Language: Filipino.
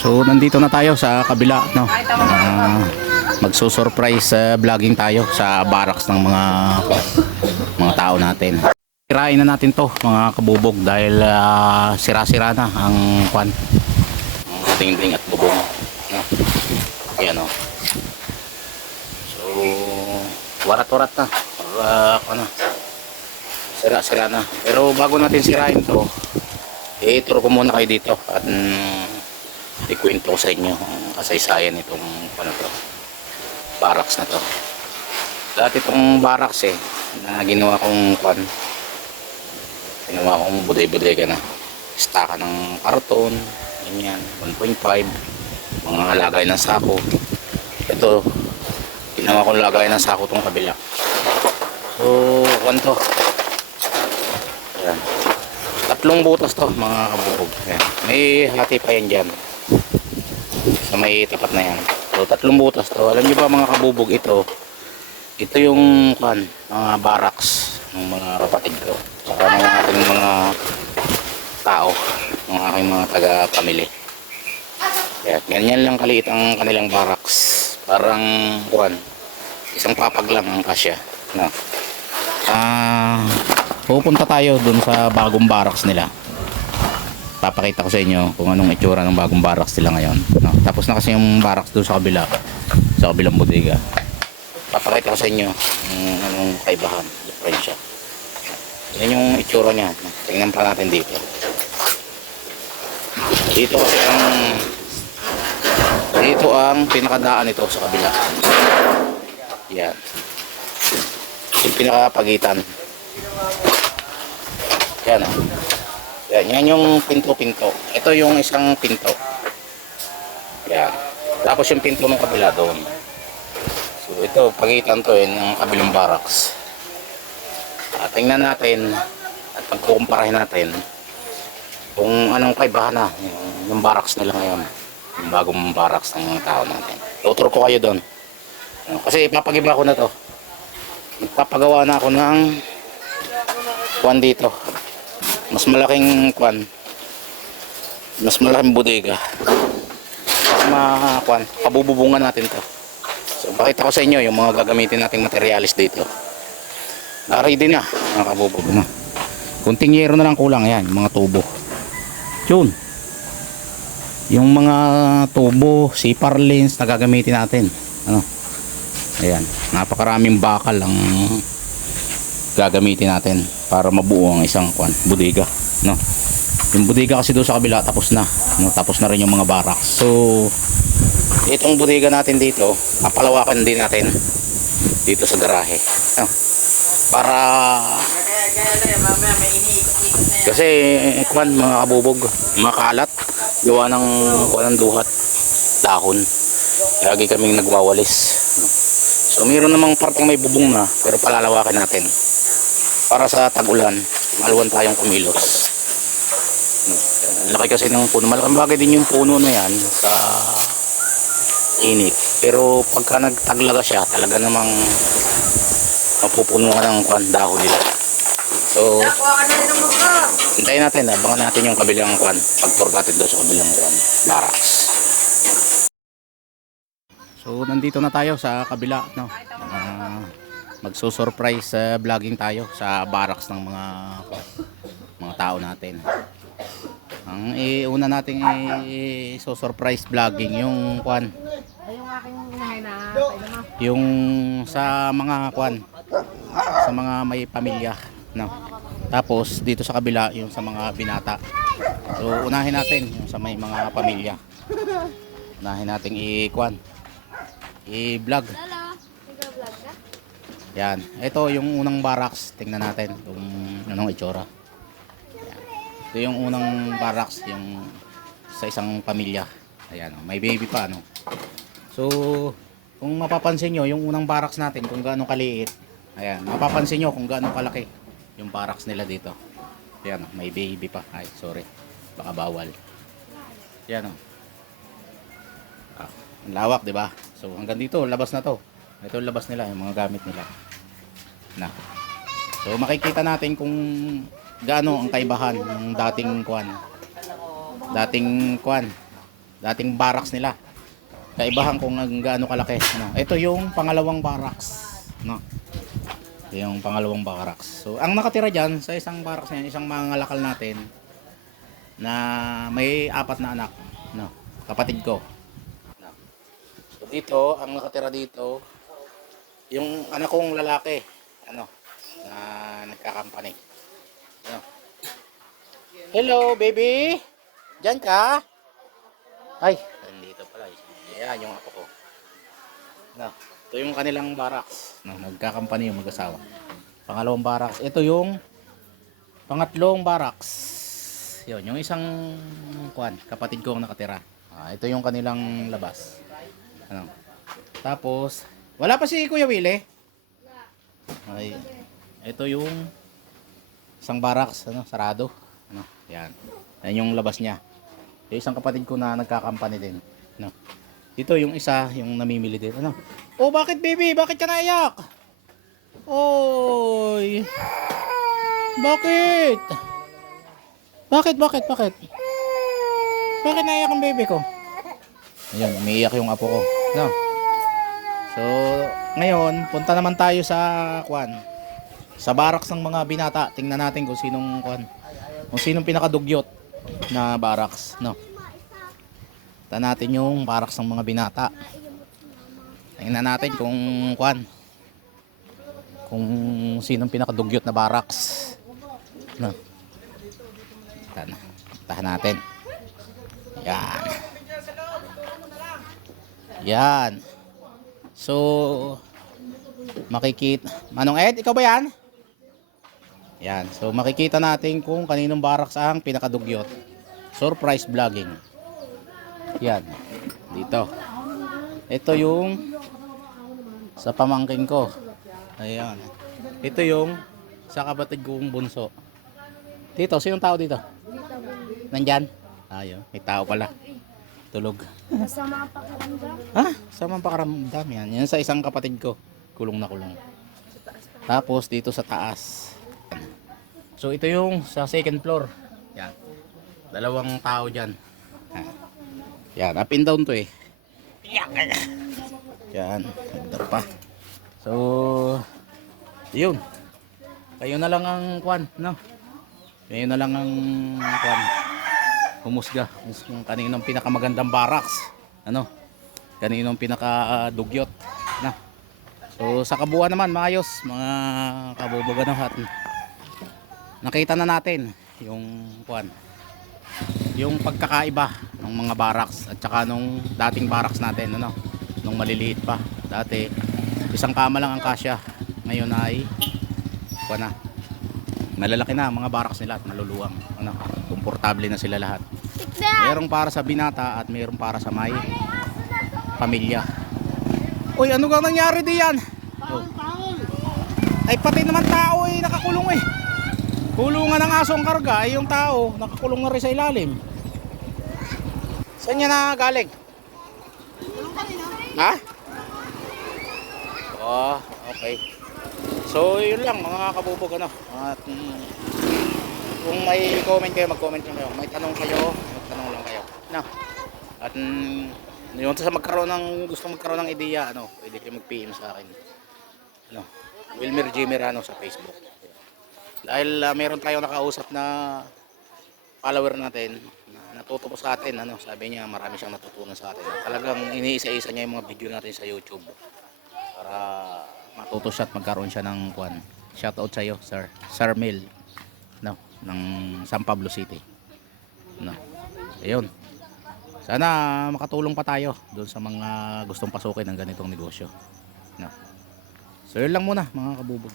So nandito na tayo sa kabila, no. Magso-surprise vlogging tayo sa barracks ng mga tao natin. Sirain na natin 'to, mga kabubog, dahil sira-sira na ang kwan. Ang dingding at bubong, no. Ayan, oh. So warat-warat na. Ano? Sira-sira na. Pero bago natin sirain 'to, ituro ko muna kayo dito at ikwento ko sa inyo ang kasaysayan itong ano to, barracks na to. Dati itong barracks na ginawa kong buday-budayga na staka ng karton, ganyan, 1.5, mga lagay ng sako. Ito ginawa kong lagay ng sako tong kabila. So to, ayan, 3 butas to, mga kabubog. Ayan. May hati pa yan dyan sa may tapat na yan. So 3 butas to. Alam nyo ba, mga kabubog, ito yung mga barracks ng mga kapatid ko, saka ng ating mga tao, ng aking mga taga-pamilya. Ayan, ganyan lang kaliit ang kanilang barracks. Parang isang papag lang ang kasya, no? Pupunta tayo dun sa bagong barracks nila. Papakita ko sa inyo kung anong itsura ng bagong barracks nila ngayon, no? Tapos na kasi yung barracks dun sa kabilang bodega. Papakita ko sa inyo anong kaibahan, diferensya. Yan yung itsura niya, no? Tingnan pa natin dito. Dito ang pinakadaan nito sa kabila. Yan. Yung pinakapagitan. Yan, oh. Yan yung pinto-pinto. Ito yung isang pinto. Yan. Tapos yung pinto ng kabila doon. So ito, pagitan to ng kabilang barracks. Tingnan natin at pagkukumparahin natin kung anong kaibahan na yung barracks nila ngayon, yung bagong barracks ng mga tao natin. Tuturo ko kayo doon. Kasi ipapagiba ko na to. Magpapagawa na ako ng dito. Mas malaking mas malaking bodega. Kabububungan natin to. So pakita ko sa inyo yung mga gagamitin nating materialis dito. Ready na, mga kabubog, no? Kunting yero na lang kulang. Yan, mga tubo. Yun. Yung mga tubo, sipar lens na gagamitin natin. Ano? Ayan, napakaraming bakal ang gagamitin natin para mabuo ang isang bodega, no? Yung bodega kasi doon sa kabila tapos na, no? Tapos na rin yung mga barracks. So itong bodega natin dito, papalawakan din natin dito sa garahe, no? Para kasi mga kabubog, makalat, gawa ng duhat, dahon. Lagi kaming nagwawalis, no? So mayroon namang parteng may bubong na, pero palalawakan natin para sa tag-ulan, maluwan tayong kumilos, no? Laki kasi ng puno. Malaking bagay din yung puno na yan sa init, pero pagka nagtaglaga siya, talaga namang mapupuno ka ng dahon nila. So hintayin natin, abangan natin yung kabilang pag-tour natin doon sa kabilang barracks. So nandito na tayo sa kabila, no? Magso-surprise vlogging tayo sa barracks ng mga tao natin. Ang una nating i-surprise vlogging yung yung sa mga sa mga may pamilya, no? Tapos dito sa kabila yung sa mga binata. So unahin natin yung sa may mga pamilya. Unahin nating i-vlog. Yan, ito yung unang barracks. Tingnan natin kung anong itsura. Yan. Ito yung unang barracks, yung sa isang pamilya. Ayan, may baby pa, no? So kung mapapansin nyo, yung unang barracks natin kung gaano kaliit, ayan, mapapansin nyo kung gaano kalaki yung barracks nila dito. Ayan, may baby pa. Ay, sorry, baka bawal. Ayan, ang lawak, di ba? So hanggang dito, labas na to. Ito yung labas nila, yung mga gamit nila. So makikita natin kung gaano ang kaibahan ng dating dating barracks nila. Kaibahan kung gaano kalaki. Ano, ito yung pangalawang barracks. No. Ito yung pangalawang barracks. So, ang nakatira dyan sa isang barracks na isang mangangalakal natin na may 4 na anak. No, kapatid ko. No. So, dito, ang nakatira dito, yung anak kong lalaki, ano, na nagkakampany. Ano. Hello, baby. Diyan ka? Ay, nandito pala. Ayan, yung apo ko. No, ito yung kanilang barracks. No, nagkakampany yung mag-asawa. Pangalawang barracks. Ito yung pangatlong barracks. Yun, yung isang kapatid ko ang nakatira. Ito yung kanilang labas. Ano. Tapos, wala pa si Kuya Willie. Ay, ito yung isang barracks, ano, sarado. Ano, yan. Yan yung labas niya. Yung isang kapatid ko na nagkakampany din. Ano. Dito yung isa, yung namimili din. Ano? Oh, bakit baby? Bakit ka naiyak? Oy. Bakit? Bakit? Bakit naiyak ang baby ko? Ayun, umiiyak yung apo ko. No. So, ngayon, punta naman tayo sa sa barracks ng mga binata. Tingnan natin kung sinong kung sinong pinakadugyot na barracks, no. Tingnan natin yung barracks ng mga binata. Tingnan natin kung kung sinong pinakadugyot na barracks, no. Tahan natin. Yan. Yan. So, makikita. Manong Ed, ikaw ba yan? Yan. So, makikita natin kung kaninong barracks ang pinakadugyot. Surprise vlogging. Yan. Dito. Ito yung sa pamangkin ko. Ayan. Ito yung sa kapatid kong bunso. Dito, sinong tao dito? Nandyan? Ayun, may tao pala. Tulog. Masama ang pakiramdam. Ha? Sama ang pakaramdam yan. Yan sa isang kapatid ko. Kulong na kulong. Tapos dito sa taas. So ito yung sa second floor. Yan. 2 tao dyan. Yan, up and down to eh. Yan. Ganda pa. So, yun. Kayo na lang ang no? Kayo na lang ang humusga kung kaninong pinakamagandang barracks, ano, kaninong pinakadugyot na. So sa kabuuan naman maayos mga kabubugan no, at nakita na natin yung yung pagkakaiba ng mga barracks at saka nung dating barracks natin, ano, nung maliliit pa. Dati isang kama lang ang kasya, ngayon ay na malalaki na ang mga barracks nila at maluluwang, ano, komportable na sila lahat. Mayroong para sa binata at mayroong para sa may pamilya. Uy, ano gang nangyari diyan? Oh. Ay pati naman tao eh, nakakulong eh. Kulungan ng aso ang karga ay yung tao nakakulong na rin sa ilalim. Saan niya na galing? Ha? Oh, okay. So yun lang mga kabubog, ano. At kung may comment kayo, mag-comment lang kayo. May tanong kayo, magtanong lang kayo. No. At yung sa gusto magkaroon ng ideya, ano, pwede kayo mag-PM sa akin. Ano, Wilmer J. Mirano sa Facebook. Dahil meron tayong nakausap na follower natin na natuto po sa atin, ano, sabi niya marami siyang natutunan sa atin. Talagang iniisa-isa niya yung mga video natin sa YouTube para matuto siya at magkaroon siya ng shoutout sa iyo, Sir Mel, no, ng San Pablo City, no. Ayun, sana makatulong pa tayo doon sa mga gustong pasukin ng ganitong negosyo, no. So yun lang muna mga kabubog.